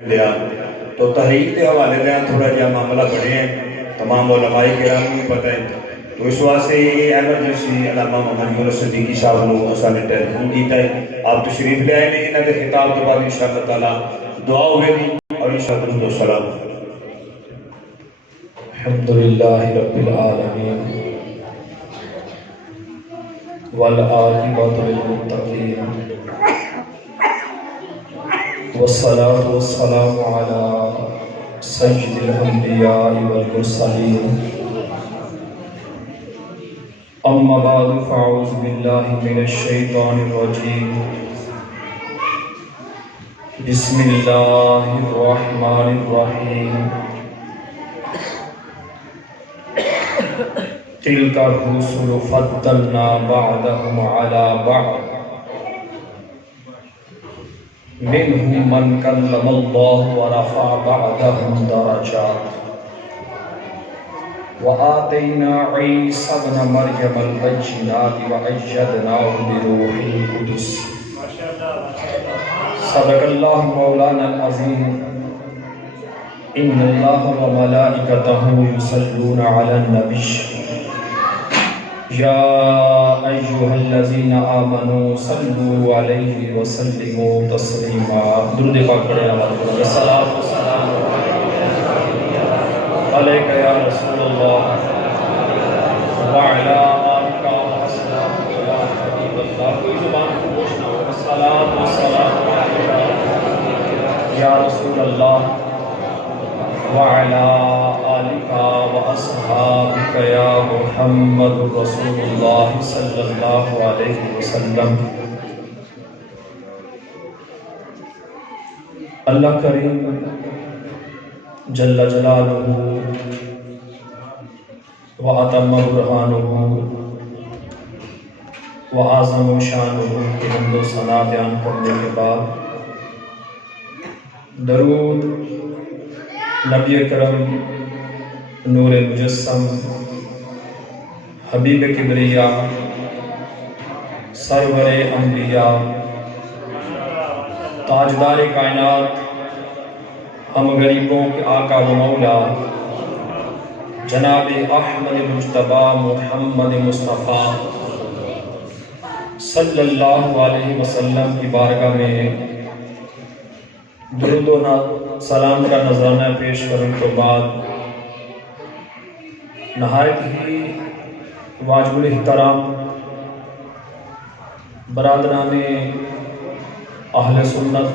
لیا تو تحریک کے حوالے دیں تھوڑا جہا معاملہ بڑھے ہیں، تمام علماء کرام کو بھی پتہ ہے، تو اس واسطے یہ ایمرجنسی علامہ محمد یونس صدیقی صاحب نے اساں نے ٹیلیفون کیتا ہے، آپ تشریف لے آئے انہاں دے خطاب کے بعد انشاءاللہ تعالی دعا ہوئے گی اور انشاءاللہ درود و سلام۔ الحمدللہ رب العالمین والعاقبۃ للمتقین والصلاة والسلام علی سید الانبیاء والمرسلین اما بعد فاعوذ باللہ من الشیطان الرجیم بسم اللہ الرحمن الرحیم تلک الرسل فضلنا بعضهم على بعض منهم من کلم اللہ ورفع بعضهم درجات وآتینا عیسی ابن مریم البینات وأیدناه بروح القدس صدق اللہ مولانا العظیم ان اللہ وملائکتہ یصلون علی النبی یا ایہا الذین آمنوا صلوا علیہ وسلموا تسلیما۔ درود پاک پڑھیں ہمارے الصلاۃ والسلام علیک یا رسول اللہ وعلی آلک وصحبہ یا حبیب اللہ۔ کوئی زبان کو پوچھنا ہو الصلاۃ والسلام علیک یا رسول اللہ وعلی آلک واصحابک یا محمد رسول اللہ صلی اللہ علیہ وسلم۔ اللہ کریم جل جلالہ وأتم برہانہ وأعظم شانہ کی حمد و ثنا بیان کرنے کے بعد درود نبی کرم نور مجسم حبیب کبریا سرور انبیاء تاجدار کائنات ہم غریبوں کے آقا و مولا جناب احمد مجتبی محمد مصطفیٰ صلی اللہ علیہ وسلم کی بارگاہ میں درود و سلام کا نذرانہ پیش کرنے کے بعد نہایت ہی واجب الاحترام برادران اہل سنت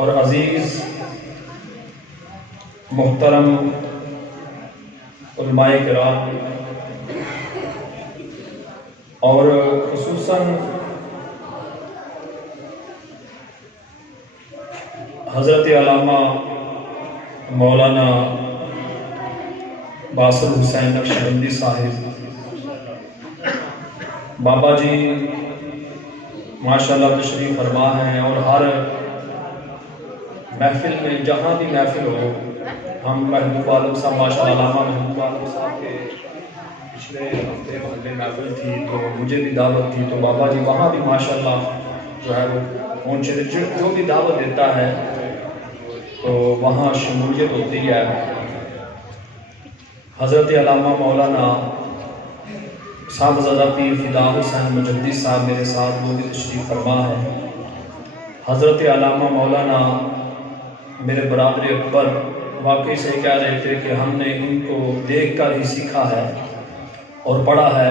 اور عزیز محترم علماء کرام اور خصوصاً حضرت علامہ مولانا باسل حسین نقشبندی صاحب بابا جی ماشاءاللہ تشریف فرما ہیں، اور ہر محفل میں جہاں بھی محفل ہو ہم محبوب عالم صاحب ماشاءاللہ علامہ محبوب عالم صاحب کے پچھلے ہفتے محفل محفل تھی تو مجھے بھی دعوت تھی، تو بابا جی وہاں بھی ماشاءاللہ جو ہے وہ پہنچے، جو بھی دعوت دیتا ہے تو وہاں شمولیت ہوتی ہے۔ حضرت علامہ مولانا صاحبزادہ پیر فدا حسین مجدی صاحب میرے ساتھ وہ بھی تشریف فرما ہے۔ حضرت علامہ مولانا میرے برادر اکبر واقعی سے کہہ رہے تھے کہ ہم نے ان کو دیکھ کر ہی سیکھا ہے اور پڑھا ہے،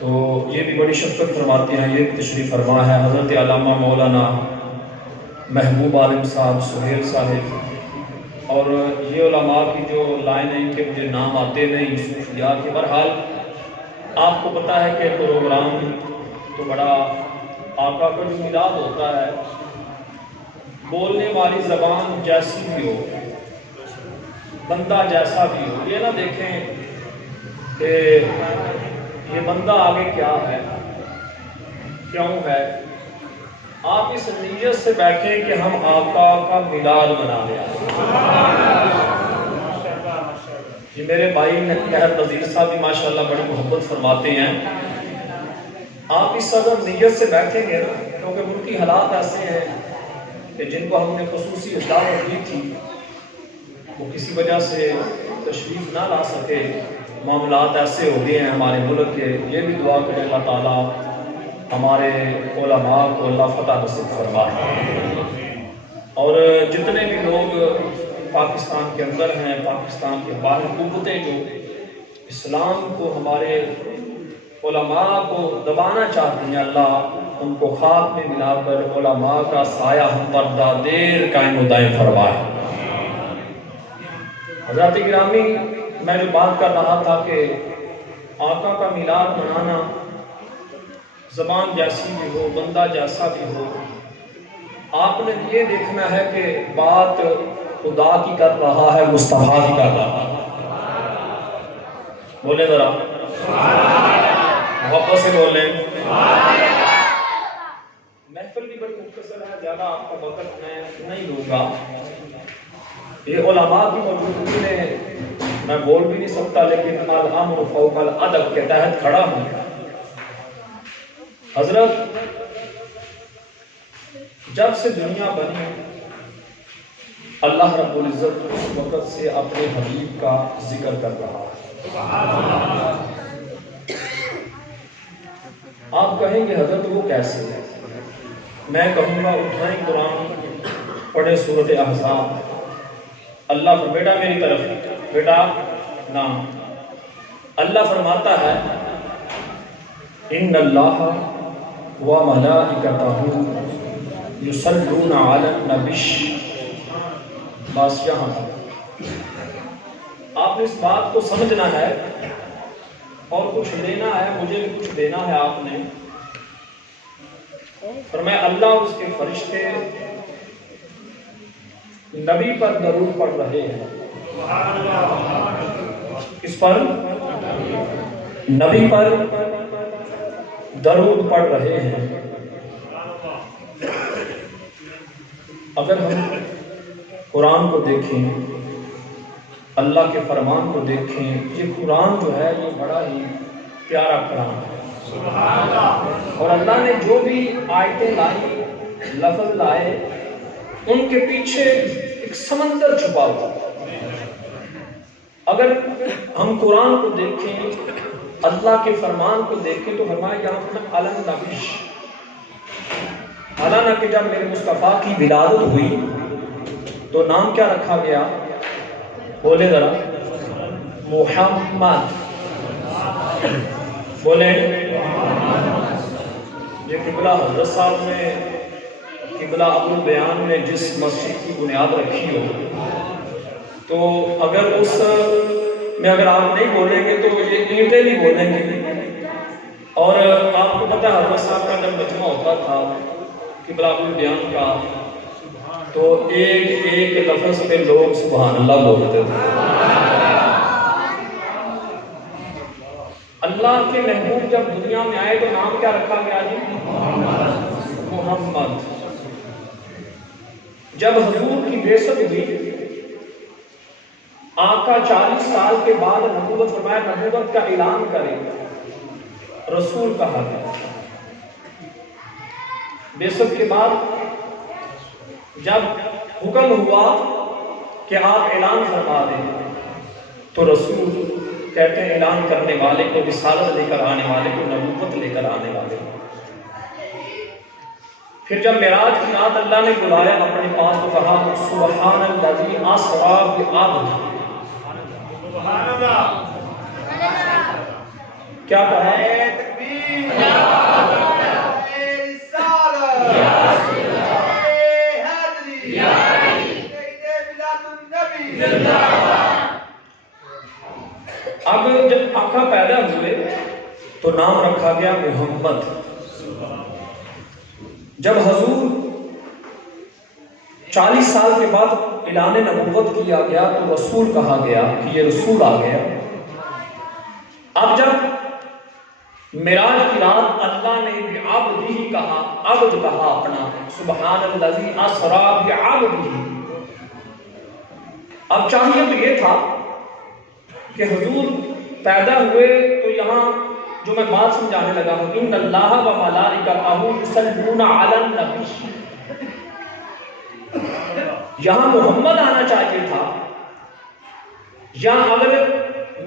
تو یہ بھی بڑی شفقت فرماتے ہیں، یہ بھی تشریف فرما ہے۔ حضرت علامہ مولانا محبوب عالم صاحب سہیل صاحب، اور یہ علماء کی جو لائن ہے ان کے مجھے نام آتے نہیں صوفیاء کے، بہرحال آپ کو پتہ ہے کہ پروگرام تو بڑا آقا کا جو میلاد ہوتا ہے، بولنے والی زبان جیسی بھی ہو، بندہ جیسا بھی ہو، یہ نہ دیکھیں کہ یہ بندہ آگے کیا ہے کیوں ہے، آپ اس نیت سے بیٹھیں کہ ہم آقا کا میلاد منا لیں۔ یہ میرے بھائی مہر نذیر صاحب بھی ماشاءاللہ بڑی محبت فرماتے ہیں، آپ اس اگر نیت سے بیٹھیں گے نا، کیونکہ ملکی حالات ایسے ہیں کہ جن کو ہم نے خصوصی دعوت دی تھی وہ کسی وجہ سے تشریف نہ لا سکے، معاملات ایسے ہو گئے ہیں ہمارے ملک کے، یہ بھی دعا کریں اللہ تعالیٰ ہمارے علماء کو اللہ فتح نصیب فرمائے، اور جتنے بھی لوگ پاکستان کے اندر ہیں، پاکستان کے باہر قوتیں جو اسلام کو، ہمارے علماء کو دبانا چاہتی ہیں، اللہ ان کو خواب میں ملا کر علماء کا سایہ ہم پر دیر قائم و دائم فرمائے۔ حضرات گرامی، میں جو بات کر رہا تھا کہ آقا کا میلاد منانا زبان جیسی بھی ہو، بندہ جیسا بھی ہو، آپ نے یہ دیکھنا ہے کہ بات خدا کی کر رہا ہے، مصطفیٰ کی کر رہا ہے۔ بولے ذرا محبت سے بولیں۔ محفل بھی بڑی مختصر ہے، زیادہ آپ کا وقت میں نہیں لوں گا۔ یہ علماء کی موجودگی میں بول بھی نہیں سکتا، لیکن الامر فوق الادب کے تحت کھڑا ہوں۔ حضرت جب سے دنیا بنی اللہ رب العزت اس وقت سے اپنے حبیب کا ذکر کر رہا ہے۔ آپ کہیں گے حضرت وہ کیسے ہے؟ میں کہوں گا اٹھائیں قرآن، پڑھیں سورۃ احزاب۔ اللہ بیٹا میری طرف، بیٹا نام، اللہ فرماتا ہے ان اللہ وملائکتہ یصلون علی النبی۔ بس یہاں آپ نے اس بات کو سمجھنا ہے اور کچھ لینا ہے، مجھے بھی کچھ دینا ہے آپ نے۔ فرمایا اللہ اور اس کے فرشتے نبی پر درود پڑھ رہے ہیں۔ کس پر؟ نبی پر درود پڑھ رہے ہیں۔ اگر ہم قرآن کو دیکھیں، اللہ کے فرمان کو دیکھیں، یہ قرآن جو ہے یہ بڑا ہی پیارا کلام ہے، اور اللہ نے جو بھی آیتیں لائی، لفظ لائے، ان کے پیچھے ایک سمندر چھپا ہوا۔ اگر ہم قرآن کو دیکھیں، اللہ کے فرمان کو دیکھیں، تو فرمایا یہاں پر علی النبی، حالانکہ جب میرے مصطفیٰ کی ولادت ہوئی تو نام کیا رکھا گیا؟ بولے ذرا محمد، بولے۔ یہ قبلہ حضرت صاحب نے، قبلہ ابو البیان نے جس مسجد کی بنیاد رکھی ہو، تو اگر اس میں اگر آپ نہیں بولیں گے تو یہ اینٹیں نہیں بولیں گے۔ اور آپ کو پتہ ہے حضرت صاحب کا جب مجمع ہوتا تھا قبلہ ابو البیان کا، تو ایک ایک لفظ پہ لوگ سبحان اللہ بولتے تھے۔ اللہ کے محبوب جب دنیا میں آئے تو نام کیا رکھا گیا جی؟ محمد۔ جب حضور کی بعثت ہوئی، آقا 40 سال کے بعد نبوت فرمایا، نبوت کا اعلان کرے، رسول کہا گیا۔ بعثت کے بعد جب حکم ہوا کہ آپ اعلان فرما دیں، تو رسول کہتے ہیں اعلان کرنے والے کو، رسالت لے کر آنے والے کو، نبوت لے کر آنے والے کو۔ پھر جب معراج کی رات اللہ نے بلایا اپنے پاس تو کہا سبحان الذی اسری بعبدہ۔ کیا کہا؟ اب جب آقا پیدا ہوئے تو نام رکھا گیا محمد۔ جب حضور 40 سال کے بعد اعلان نبوت کیا گیا تو رسول کہا گیا کہ یہ رسول آ گیا۔ اب جب معراج کی رات اللہ نے بعبدہ کہا، عبد کہا اپنا، سبحان الذی اسری بعبدہ۔ اب چاہیے تو یہ تھا کہ حضور پیدا ہوئے تو یہاں جو میں بات سمجھانے لگا ہوں، ان اللہ و ملائکتہ یصلون علی النبی، یہاں محمد آنا چاہیے تھا، یا اگر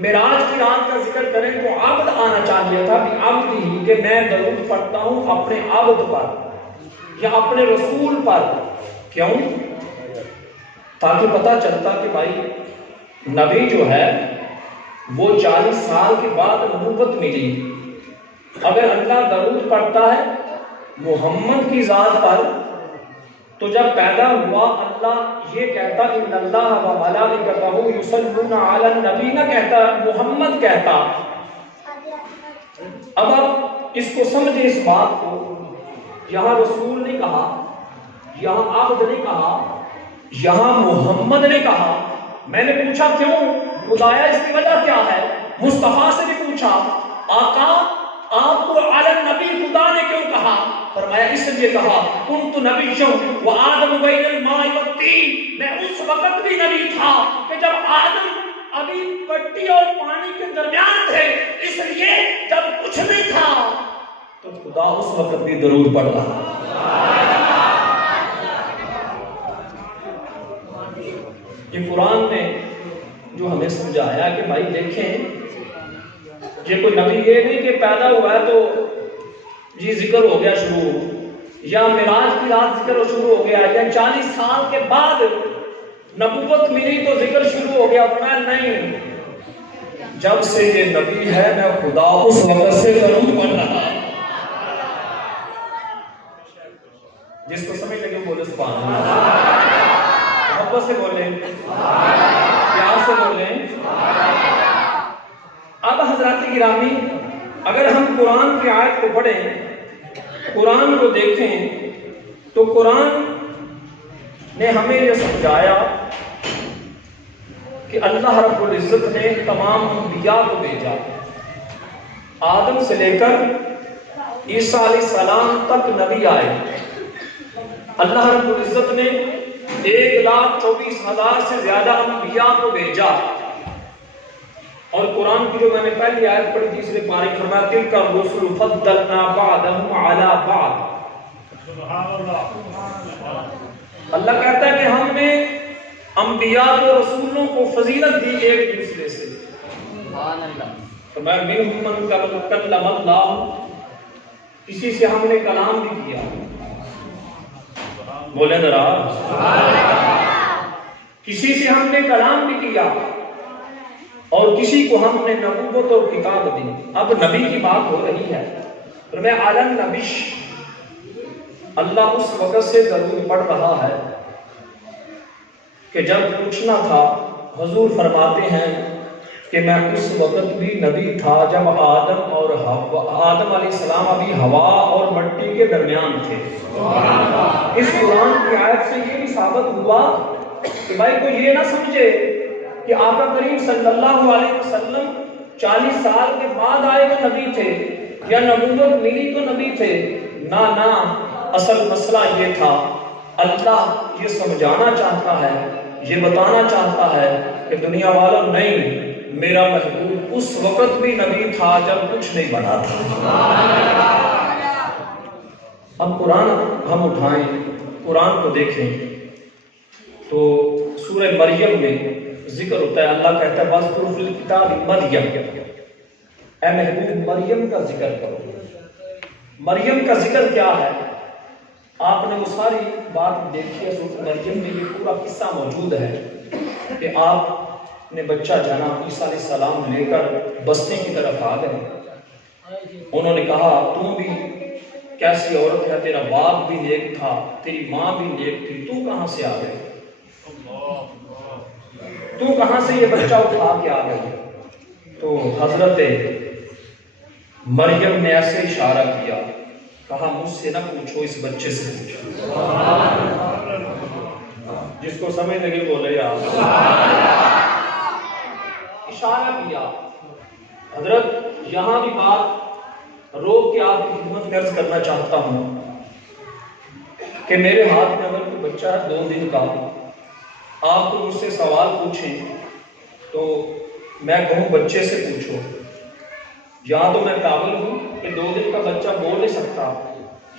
معراج کی رات کا ذکر کریں تو عبد آنا چاہیے تھا، بھی عبد ہی کہ میں درود پڑھتا ہوں اپنے عبد پر یا اپنے رسول پر۔ کیوں؟ تاکہ پتہ چلتا کہ بھائی نبی جو ہے وہ 40 سال کے بعد نبوت ملی۔ اگر اللہ درود پڑھتا ہے محمد کی ذات پر تو جب پیدا ہوا اللہ یہ کہتا ان اللہ و ملائکتہ یصلون علی النبی، نہ کہتا محمد کہتا۔ اب آپ اس کو سمجھیں اس بات کو، یہاں رسول نے کہا، یہاں عبد نے کہا، یہاں محمد نے کہا۔ میں نے پوچھا کیوں خدایا اس کی وجہ کیا ہے؟ مصطفیٰ سے بھی پوچھا آقا آپ کو علی النبی خدا نے کیوں کہا؟ فرمایا اس لیے کہا کنت نبی و آدم بین الماء والطین، میں اس وقت بھی نبی تھا کہ جب آدم ابھی مٹی اور پانی کے درمیان تھے، اس لیے جب کچھ نہیں تھا تو خدا اس وقت بھی درود پڑھ رہا۔ یہ قرآن نے جو ہمیں سمجھایا کہ بھائی دیکھیں یہ کوئی نبی یہ نہیں کہ پیدا ہوا ہے تو جی ذکر ہو گیا شروع، یا معراج کی رات ذکر شروع ہو گیا، یا 40 سال کے بعد نبوت ملی تو ذکر شروع ہو گیا۔ فرمایا نہیں، جب سے یہ نبی ہے میں خدا اس وقت سے درود پڑھ رہا۔ جس کو سمجھ لگے بولے سبحان اللہ، محبت سے بولیں، پیار سے بولیں۔ اب حضرات گرامی اگر ہم قرآن کی آیت کو پڑھیں، قرآن کو دیکھیں تو قرآن نے ہمیں یہ سمجھایا کہ اللہ رب العزت نے تمام انبیاء کو بھیجا، آدم سے لے کر عیسیٰ علیہ السلام تک نبی آئے۔ اللہ رب العزت نے 1,24,000 سے زیادہ انبیاء کو بھیجا۔ اور قرآن کی جو میں نے پہلی آیت پڑھی تیسرے پارے میں فرمایا تلک الرسل فضلنا بعضهم علی بعض۔ اللہ کہتا ہے کہ ہم نے انبیاء و رسولوں کو فضیلت دی ایک دوسرے سے۔ فرمایا منہم من کلم اللہ، کسی سے ہم نے کلام بھی کیا۔ بولے ذرا، کسی سے ہم نے کلام بھی کیا اور کسی کو ہم نے نبوت اور کتاب دی۔ اب نبی کی بات ہو رہی ہے، فرمایا علی النبی، اللہ اس وقت سے درود پڑھ رہا ہے کہ جب کچھ نہ تھا۔ حضور فرماتے ہیں کہ میں اس وقت بھی نبی تھا جب آدم علیہ السلام ابھی ہوا اور مٹی کے درمیان تھے۔ اس قرآن کی آیت سے یہ بھی ثابت ہوا کہ بھائی کوئی یہ نہ سمجھے کہ آقا کریم صلی اللہ علیہ وسلم 40 سال کے بعد آئے تو نبی تھے، یا نبوت ملی تو نبی تھے۔ نہ نہ، اصل مسئلہ یہ تھا، اللہ یہ سمجھانا چاہتا ہے، یہ بتانا چاہتا ہے کہ دنیا والوں نہیں، میرا محبوب اس وقت بھی نبی تھا جب کچھ نہیں بنا تھا۔ اب قرآن ہم اٹھائیں، قرآن کو دیکھیں تو سورہ مریم میں ذکر ہوتا ہے، اللہ کہتا ہے وَاذْكُرْ فِي الْكِتَابِ مَرْيَمَ، اے محبوب مریم کا ذکر کرو۔ مریم کا ذکر کیا ہے؟ آپ نے وہ ساری بات دیکھی ہے سورہ مریم میں، یہ پورا قصہ موجود ہے کہ آپ نے بچہ جانا عیسیٰ علیہ السلام لے کر بستی کی طرف آ گئے۔ انہوں نے کہا تم بھی کیسی عورت ہے، تیرا باپ بھی نیک تھا، تیری ماں بھی نیک تھی، تو کہاں سے آ گئے؟ تو کہاں سے یہ بچہ اٹھا کے آ گئے؟ تو حضرت مریم نے ایسے اشارہ کیا، کہا مجھ سے نہ پوچھو، اس بچے سے پوچھو۔ جس کو سمجھ لگے بولے یار، اشارہ کیا۔ حضرت یہاں بھی بات روک کے آپ کی خدمت میں عرض کرنا چاہتا ہوں کہ میرے ہاتھ میں اگر کوئی بچہ ہے 2 دن کا، آپ کو مجھ سے سوال پوچھیں تو میں کہوں بچے سے پوچھو، یا تو میں قابل ہوں کہ 2 دن کا بچہ بول نہیں سکتا،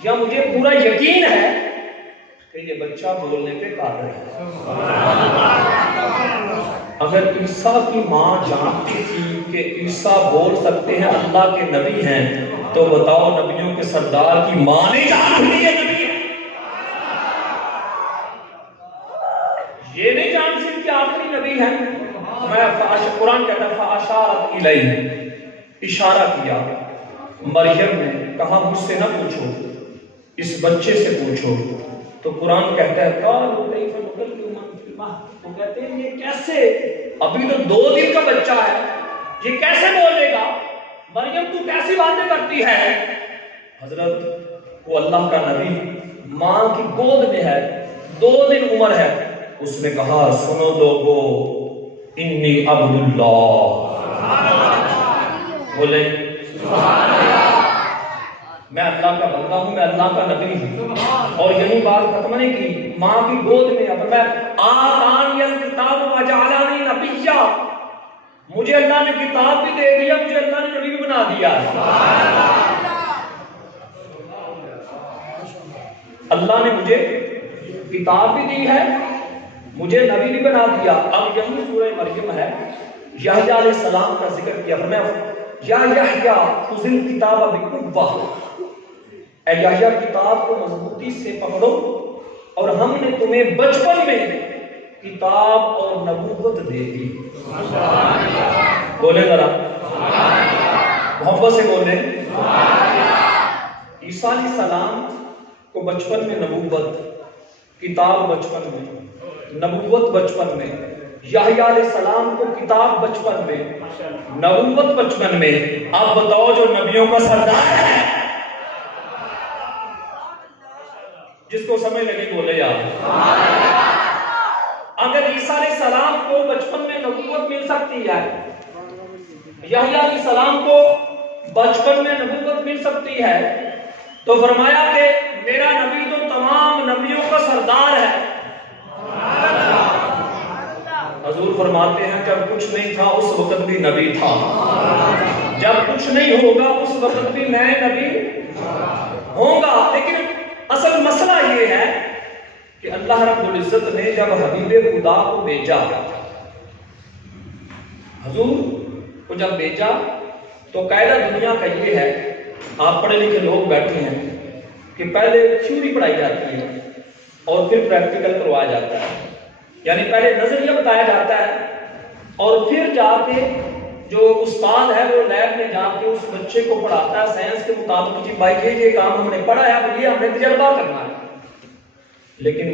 یا مجھے پورا یقین ہے کہ یہ بچہ بولنے پہ قادر ہے۔ اگر عیسیٰ کی ماں جانتی تھی کہ عیسیٰ بول سکتے ہیں، اللہ کے نبی ہیں، تو بتاؤ نبیوں کے سردار کی ماں نہیں جانتی یہ نبی ہے؟ یہ نہیں جانتی کہ آخری نبی ہے؟ قرآن کہتا ہے فَأَشَارَتْ إِلَيْهِ، اشارہ کیا۔ مریم نے کہا مجھ سے نہ پوچھو، اس بچے سے پوچھو۔ تو قرآن کہتا ہے قَالُوا كَيْفَ نُكَلِّمُ مَن فِي الْمَهْدِ، وہ کہتے ہیں یہ کیسے، ابھی تو 2 دن کا بچہ ہے، یہ کیسے بولے گا؟ مریم تو کیسی باتیں کرتی ہے؟ حضرت وہ اللہ کا نبی ماں کی گود میں ہے، 2 دن عمر ہے، اس نے کہا سنو لوگو انی عبد اللہ، بولے میں اللہ کا بندہ ہوں، میں اللہ کا نبی ہوں۔ اور یہی بات ختم نہیں کی، ماں کی گود میں اب میں آتانی الکتاب وجعلنی نبیا، مجھے اللہ نے کتاب بھی دے دیا، مجھے اللہ نے نبی بھی بنا دیا۔ اللہ نے مجھے کتاب بھی دی ہے، مجھے نبی بھی بنا دیا۔ اب یہی سورہ مریم ہے، یحییٰ علیہ السلام کا ذکر کیا، فرمایا یا یحییٰ خذ الکتاب بقوہ، اے یحییٰ کتاب کو مضبوطی سے پکڑو، اور ہم نے تمہیں بچپن میں کتاب اور نبوت دے دی۔ بولے ذرا محبت سے بولے۔ عیسیٰ علیہ السلام کو بچپن میں نبوت، کتاب بچپن میں، نبوت بچپن میں، یحییٰ علیہ السلام کو کتاب بچپن میں، نبوت بچپن میں۔ آپ بتاؤ جو نبیوں کا سردار ہے، جس کو سمجھ لگے بولے یار، اگر عیسیٰ علیہ السلام کو بچپن میں نبوت مل سکتی ہے، یحییٰ علیہ السلام کو بچپن میں نبوت مل سکتی ہے، تو فرمایا کہ میرا نبی تو تمام نبیوں کا سردار ہے۔ حضور فرماتے ہیں جب کچھ نہیں تھا اس وقت بھی نبی تھا، جب کچھ نہیں ہوگا اس وقت بھی میں نبی ہوں گا۔ لیکن اصل مسئلہ یہ ہے کہ اللہ رب العزت نے جب حبیب خدا کو بھیجا، حضور کو جب بھیجا، تو قاعدہ دنیا کا یہ ہے، آپ پڑھے لکھے لوگ بیٹھے ہیں کہ پہلے تھیوری پڑھائی جاتی ہے اور پھر پریکٹیکل کروایا جاتا ہے، یعنی پہلے نظریہ بتایا جاتا ہے اور پھر جا کے جو استاد ہے وہ لیب میں جا کے اس بچے کو پڑھاتا ہے سائنس کے مطابق، جی بھائی یہ کام ہم نے پڑھا ہے، اب یہ ہم نے تجربہ کرنا ہے۔ لیکن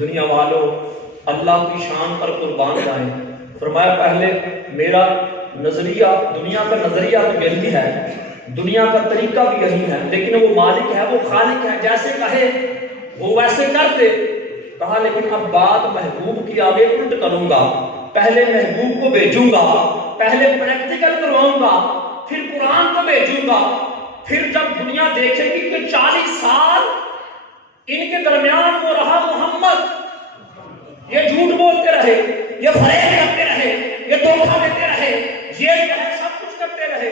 دنیا والوں اللہ کی شان پر قربان جائیں، فرمایا پہلے میرا نظریہ، دنیا کا نظریہ تو یہی ہے، دنیا کا طریقہ بھی یہی ہے، لیکن وہ مالک ہے، وہ خالق ہے، جیسے کہے وہ ویسے کرتے۔ کہا لیکن اب بات محبوب کی آگے الٹ کروں گا، پہلے محبوب کو بھیجوں گا، پہلے پریکٹیکل کرواؤں گا، پھر قرآن کو بھیجوں گا، پھر جب دنیا دیکھے گی کہ 40 سال ان کے درمیان وہ رہا محمد، یہ جھوٹ بولتے رہے، یہ فریب کرتے رہے، یہ دھوکہ دیتے رہے، یہ سب کچھ کرتے رہے،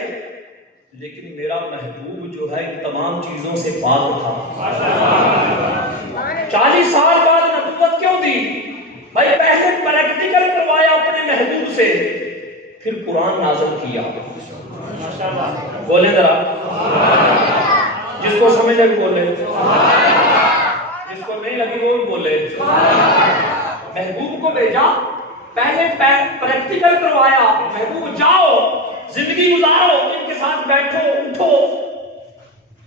لیکن میرا محبوب جو ہے ان تمام چیزوں سے پاک تھا۔ 40 سال بعد نبوت کیوں دی؟ بھائی پہلے پریکٹیکل کروایا اپنے محبوب سے، پھر قرآن نازل کیا۔ بولے ذرا، جس کو سمجھ لگی بولے، جس کو نہیں لگی وہ بھی بولے۔ محبوب کو بھیجا، پہلے پریکٹیکل کروایا، محبوب جاؤ زندگی گزارو، ان کے ساتھ بیٹھو اٹھو۔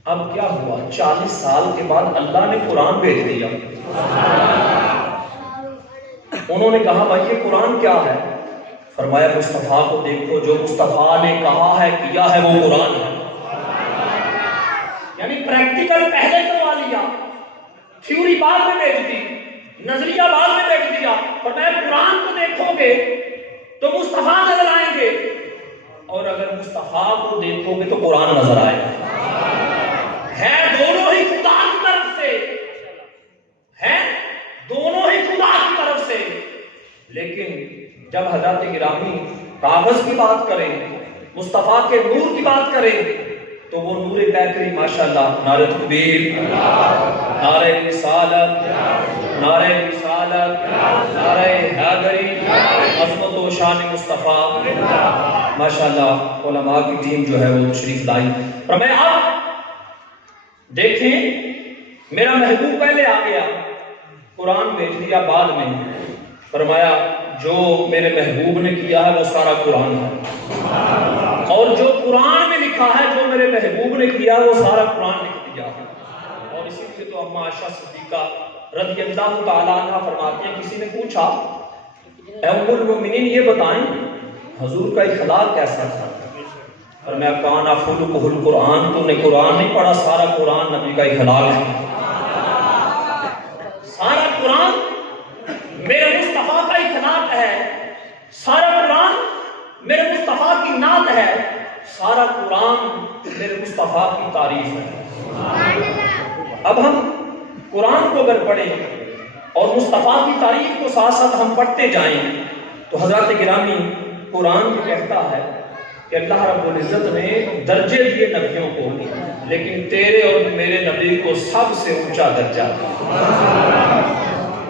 اب کیا ہوا؟ 40 سال کے بعد اللہ نے قرآن بھیج دیا۔ انہوں نے کہا بھائی یہ قرآن کیا ہے؟ فرمایا مصطفیٰ کو دیکھو، جو مصطفیٰ نے کہا ہے کیا ہے وہ قرآن ہے۔ یعنی پریکٹیکل پہلے کروا لیا، تھیوری بعد میں بھیج دی، نظریہ بعد میں بھیج دیا۔ فرمایا قرآن کو دیکھو گے تو مصطفیٰ نظر آئیں گے، اور اگر مصطفیٰ کو دیکھو گے تو قرآن نظر آئے گا۔ ہے دونوں ہی خدا کی طرف سے، ہے دونوں ہی خدا کی طرف سے، لیکن جب حضرت گرامی کاغذ کی بات کریں، مصطفیٰ کے نور کی بات کریں، تو وہ نور پیکری ماشاءاللہ، نعرہ تکبیر، نعرہ رسالت، نعرہ رسالت، نعرہ حیدری، عظمت و شان مصطفیٰ، ماشاءاللہ علماء کی ٹیم جو ہے وہ تشریف لائی۔ فرمایا آپ دیکھیں میرا محبوب پہلے آ گیا، قرآن بھیج دیا بعد میں۔ فرمایا جو میرے محبوب نے کیا ہے وہ سارا قرآن ہے، اور جو قرآن میں لکھا ہے جو میرے محبوب نے کیا وہ سارا قرآن لکھ دیا ہے۔ اور اسی لیے تو اما عائشہ صدیقہ رضی اللہ تعالیٰ عنہ فرماتی ہیں، کسی نے پوچھا اے ام المؤمنین یہ بتائیں حضور کا اخلاق کیسا تھا؟ فرمایا کانا خلقہ القرآن، تو نے قرآن نہیں پڑھا، سارا قرآن نبی کا اخلاق ہے، سارا قرآن میرے مصطفیٰ کا اخلاق ہے، سارا قرآن میرے مصطفیٰ کی نعت ہے، سارا قرآن میرے مصطفیٰ کی تعریف ہے۔ اب ہم قرآن کو اگر پڑھیں اور مصطفیٰ کی تعریف کو ساتھ ساتھ ہم پڑھتے جائیں تو حضرات گرامی قرآن کہتا ہے کہ اللہ رب العزت نے درجے دیے نبیوں کو، لیکن تیرے اور میرے نبی کو سب سے اونچا درجہ دیا۔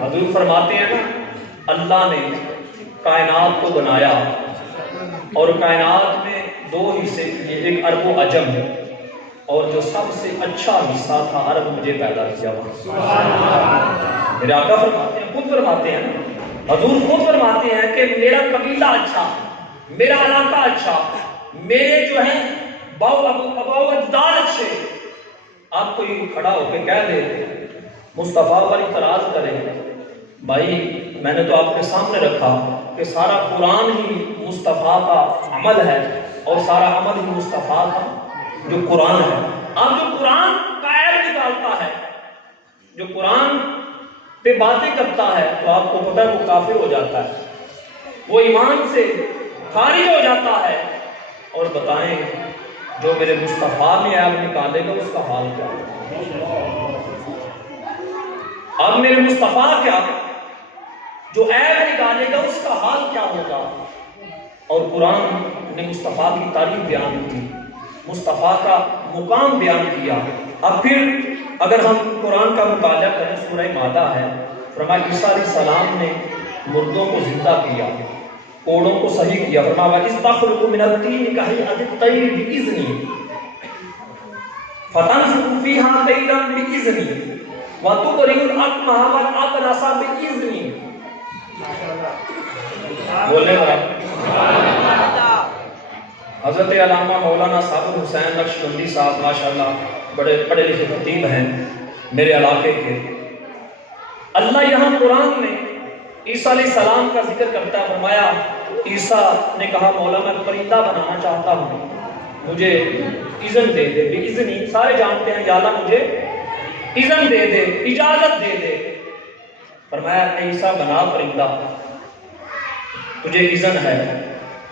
حضور فرماتے ہیں نا اللہ نے کائنات کو بنایا اور کائنات میں دو حصے کیے، ایک عرب و عجم ہے، اور جو سب سے اچھا حصہ تھا عرب مجھے پیدا کیا وہاں۔ میرے آقا فرماتے ہیں، خود فرماتے ہیں، حضور خود فرماتے ہیں کہ میرا قبیلہ اچھا، میرا علاقہ اچھا، میرے جو ہیں باؤ اباؤ اجداد اچھے۔ آپ کوئی کھڑا ہو کے کہہ دے مصطفیٰ پر اعتراض کرے، بھائی میں نے تو آپ کے سامنے رکھا کہ سارا قرآن ہی مصطفیٰ کا عمل ہے اور سارا عمل ہی مصطفیٰ کا جو قرآن ہے۔ اب جو قرآن کا عیب نکالتا ہے، جو قرآن پہ باتیں کرتا ہے، تو آپ کو پتہ ہے وہ کافر ہو جاتا ہے، وہ ایمان سے خارج ہو جاتا ہے۔ اور بتائیں جو میرے مصطفیٰ میں عیب نکالے گا اس کا حال کیا ہوگا؟ اب میرے مصطفیٰ کیا جو عیب نکالے گا اس کا حال کیا ہوگا؟ اور قرآن نے مصطفیٰ کی تعریف بیان کی، مصطفیٰ کا مقام بیان کیا۔ اب پھر اگر ہم قرآن کا مطالعہ کریں، سورہ مائدہ ہے، فرمایا عیسیٰ علیہ السلام نے مردوں کو زندہ کیا، کوڑوں کو صحیح کیا۔ فرمایا وَإِذْ مِنَ الطِّينِ كَهَيْئَةِ الطَّيْرِ بِإِذْنِي فَتَنفُخُ فِيهَا طَيْرًا بِإِذْنِي وَتُبْرِئُ الْأَكْمَحَ وَالْأَبْرَصَ بِإِذْنِي۔ بولے حضرت علامہ مولانا صابر حسین نقشبندی صاحب ماشاءاللہ بڑے پڑھے لکھے خطیب ہیں میرے علاقے کے۔ اللہ یہاں قرآن میں عیسیٰ علیہ السلام کا ذکر کرتا ہے۔ فرمایا عیسیٰ نے کہا مولا میں پرندہ بنانا چاہتا ہوں، مجھے اذن دے دے، بِإِذْنِ، سارے جانتے ہیں یا اللہ مجھے اذن دے دے، اجازت دے دے۔ فرمایا اے عیسیٰ بنا پرندہ، تجھے اذن ہے۔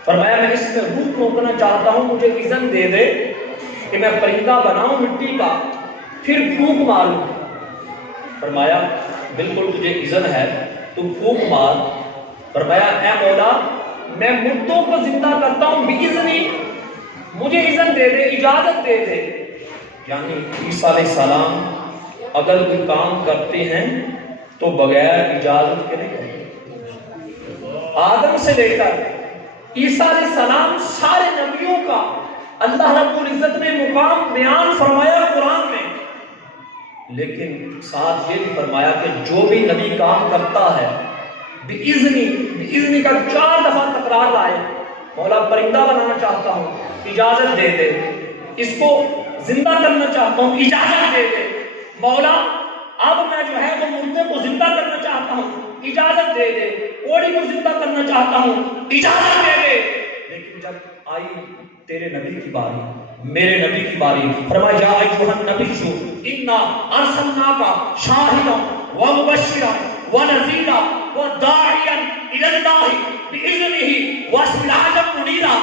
فرمایا میں اس میں روح روکنا چاہتا ہوں، مجھے اذن دے دے کہ میں پرندہ بناؤں مٹی کا، پھر پھونک ماروں۔ فرمایا بالکل تجھے اذن ہے، تو پھونک مار۔ فرمایا اے مولا میں مردوں کو زندہ کرتا ہوں بِإِذْنِ، مجھے اذن دے دے، اجازت دے دے۔ یعنی عیسیٰ علیہ السلام اگر کوئی کام کرتے ہیں تو بغیر اجازت کے نہیں کرتے۔ آدم سے لے کر عیسیٰ علیہ السلام سارے نبیوں کا اللہ رب العزت نے مقام بیان فرمایا قرآن میں، لیکن ساتھ یہ بھی فرمایا کہ جو بھی نبی کام کرتا ہے بِإِذْنِ کا 4 دفعہ تکرار لائے۔ مولا پرندہ بنانا چاہتا ہوں، اجازت دے دے، اس کو زندہ کرنا چاہتا ہوں، اجازت دے دے۔ مولا اب میں جو ہے وہ مردے کو زندہ کرنا چاہتا ہوں، اجازت دے دے۔ کوڑی کو زندہ کرنا چاہتا ہوں، اجازت دے دے۔ لیکن جب آئی تیرے نبی کی باری، میرے نبی کی باری، فرمایا یا ایھا النبی انا ارسلناک شاہدا ومبشرا ونذیرا وداعیا الی اللہ باذنہ وسراجا منیرا۔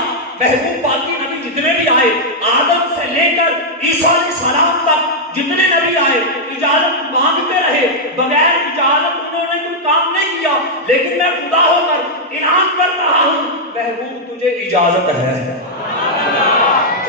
محبوب پاکی نبی جتنے بھی آئے، آدم سے لے کر عیسیٰ علیہ السلام تک جتنے نبی آئے اجازت مانگتے رہے، بغیر اجازت انہوں نے کوئی کام نہیں کیا، لیکن میں خدا ہو کر اعلان کر رہا ہوں محبوب تجھے اجازت ہے۔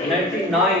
99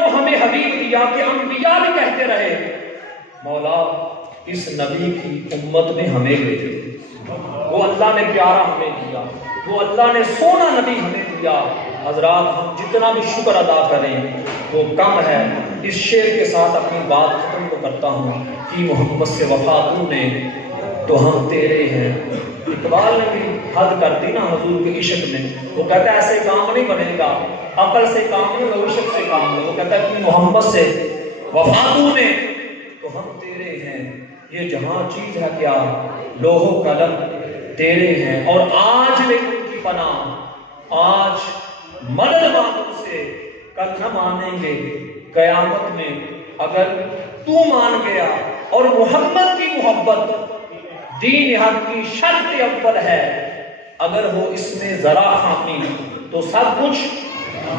وہ ہمیں حبیب دیا کہ انبیاء بھی کہتے رہے مولا اس نبی کی امت میں ہمیں لے دے۔ وہ اللہ نے پیارا ہمیں دیا، وہ اللہ نے سونا نبی ہمیں دیا۔ حضرات ہم جتنا بھی شکر ادا کریں وہ کم ہے۔ اس شعر کے ساتھ اپنی بات ختم کو کرتا ہوں کہ محبت سے وفا تو نے تو ہم تیرے ہیں۔ اقبال نے بھی حد کر دی نا حضور کے عشق میں، وہ کہتا ہے ایسے کام نہیں بنے گا، عقل سے کام نہیں ہوگا، عشق سے کام نہیں۔ وہ کہتا ہے کہ محمد سے وفا تو نے تو ہم تیرے ہیں۔ یہ جہاں چیز ہے کیا لوح و قلم تیرے ہیں، اور آج لے ان کی پناہ، آج مدد مانگوں سے کل نہ مانیں گے قیامت میں۔ اگر تو مان گیا اور محمد کی محبت دین حق کی شرط اول ہے، اگر ہو اس میں ذرا خامی تو سب کچھ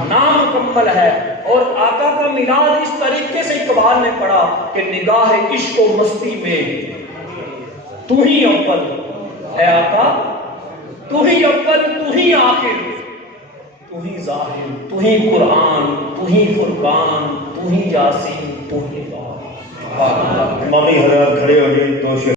نامکمل ہے۔ اور آقا کا میلاد اس طریقے سے اقبال نے پڑھا کہ نگاہ عشق و مستی میں تو ہی اول اے آقا، تو ہی اول، تو ہی آخر، تو ہی ظاہر، تو ہی قرآن، تو ہی فرقان، تو ہی یاسین، تو ہی امامی حضرات کھڑے ہو جائیں تو